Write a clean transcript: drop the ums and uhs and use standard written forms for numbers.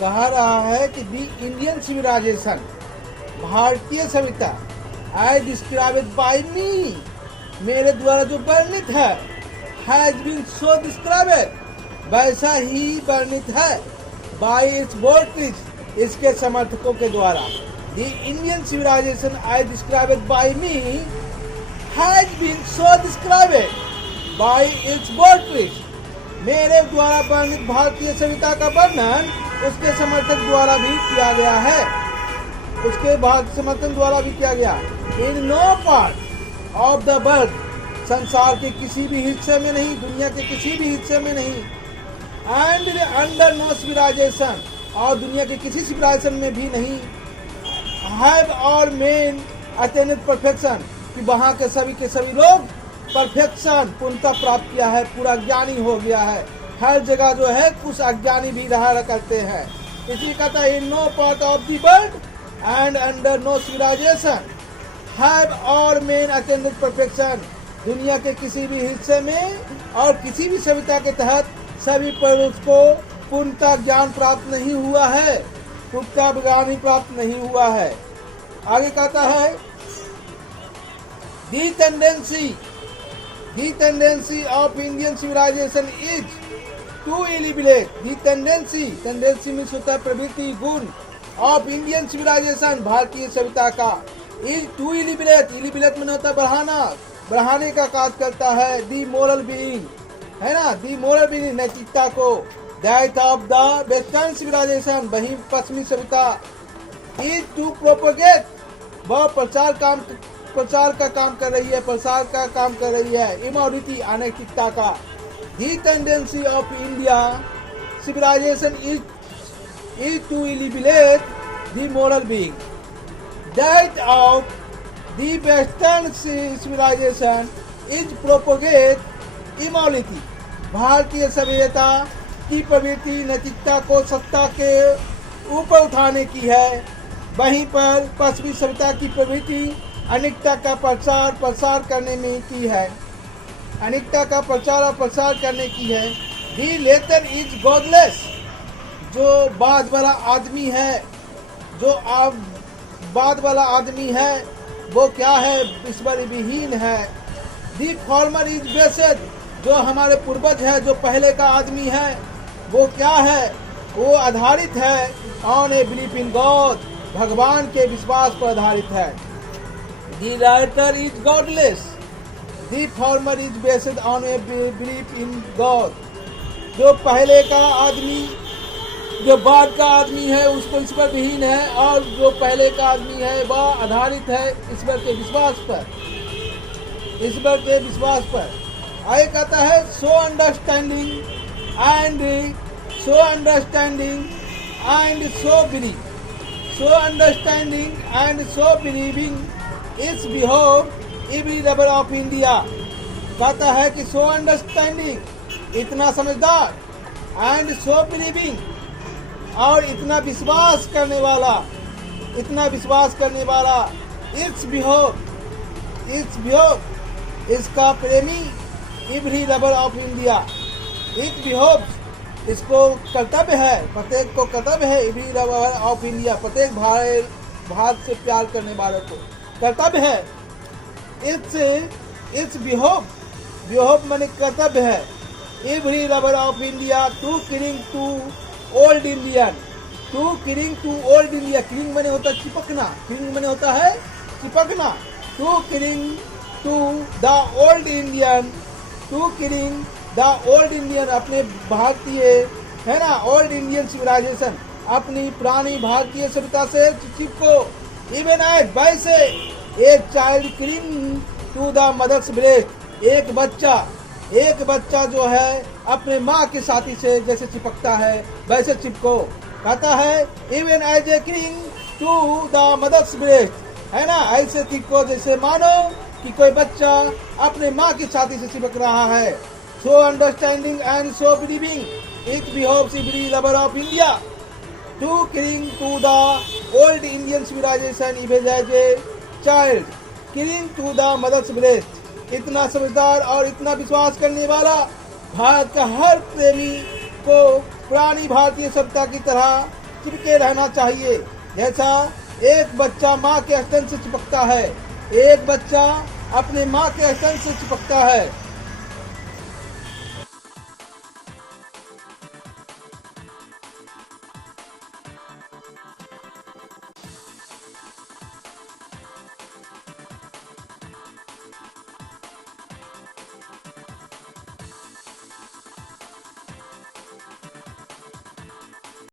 कह रहा है कि दी इंडियन सिविलाइजेशन, भारतीय सभ्यता, आई डिस्क्राइब्ड बाय मी, मेरे द्वारा जो वर्णित है, हैज बीन सो डिस्क्राइब्ड, वैसा ही वर्णित है, बाय इट्स वोटर्स, इसके समर्थकों के द्वारा। The Indian civilisation I described by me has been so described by its voters, मेरे द्वारा वर्णित भारतीय सभ्यता का वर्णन उसके समर्थक द्वारा भी किया गया है, उसके बाद समर्थन द्वारा भी किया गया। In no part of the world, संसार के किसी भी हिस्से में नहीं, दुनिया के किसी भी हिस्से में नहीं, एंड अंडर नो सिविलाइजेशन, और दुनिया के किसी सिविलाइजेशन में भी नहीं, have our men attend perfection, कि वहाँ के सभी लोग परफेक्शन पूर्णता प्राप्त किया है, पूरा ज्ञानी हो गया है। हर जगह जो है कुछ अज्ञानी भी रहा करते हैं। इसलिए कहता है in no part of the world and under no civilization have our men attend perfection, दुनिया के किसी भी हिस्से में और किसी भी सभ्यता के तहत सभी पर उसको पूर्णता ज्ञान प्राप्त नहीं हुआ है, पूर्णता ज्ञान प्राप्त नहीं हुआ है। आगे कहता है The tendency of Indian civilization is to eliminate the tendency means होता है प्रवृत्ति, गुण, of Indian civilization, भारतीय सभ्यता का, is to eliminate में होता है बढ़ाने का कार्य करता है, the moral being, है ना, the moral being, नैतिकता को, that of the western civilization, वही पश्चिमी सभ्यता, is to propagate, वह प्रचार का काम कर रही है, प्रसार का काम कर रही है, इमोरिटी, अनैतिकता का। The tendency of India civilisation is to eliminate the moral being, that of the western civilisation is propagate immorality, भारतीय सभ्यता की प्रवृत्ति नैतिकता को सत्ता के ऊपर उठाने की है, वहीं पर पश्चिमी सभ्यता की प्रवृत्ति अनेकता का प्रसार करने में की है, अनेकता का प्रचार और प्रसार करने की है। दी लेटर इज गॉडलेस, जो बाद वाला आदमी है, जो बाद वाला आदमी है वो क्या है, ईश्वर विहीन है। दी फॉर्मर इज ब्लेसेड, जो हमारे पूर्वज है, जो पहले का आदमी है वो क्या है, वो आधारित है on a belief in God, भगवान के विश्वास पर आधारित है। The latter is godless, the former is based on a belief in God, जो पहले का आदमी, जो बाद का आदमी है उसको ईश्वर विहीन है, और जो पहले का आदमी है वह आधारित है ईश्वर के विश्वास पर, ईश्वर के विश्वास पर। आगे कहता है so understanding and so believing is behave every rubber of India, कहता है कि सो अंडरस्टैंडिंग, इतना समझदार, एंड सो बिलीविंग, और इतना विश्वास करने वाला, इट्स बिहेव, इसका प्रेमी, every rubber of India, it behave, इसको कर्तव्य है, प्रत्येक को कर्तव्य है, एवरी रबर ऑफ इंडिया, प्रत्येक भारत से प्यार करने वाले को कर्तव्य है। इट्स बिहेव माने कर्तव्य है, every rubber of India to cling to old Indian, cling माने होता है चिपकना, क्लिंग माने होता है चिपकना, to cling to the old Indian, अपने भारतीय, है ना, ओल्ड इंडियन सिविलाइजेशन, अपनी पुरानी भारतीय सभ्यता से चिपको। इवन एज, वैसे एक child cling to the mother's breast, एक बच्चा जो है अपने माँ के साथी से जैसे चिपकता है वैसे चिपको। कहता है even as a cling to the mother's breast, है ना, ऐसे चिपको जैसे मानो कि कोई बच्चा अपने माँ की छाती से चिपक रहा है। So understanding and so believing it behaves every lover of India to cling to the old Indian civilization even as a child cling to the mother's breast. इतना समझदार और इतना विश्वास करने वाला भारत का हर प्रेमी को पुरानी भारतीय सभ्यता की तरह चिपके रहना चाहिए। जैसा एक बच्चा माँ के स्तन से चिपकता है, एक बच्चा अपने माँ के स्तन से चिपकता है,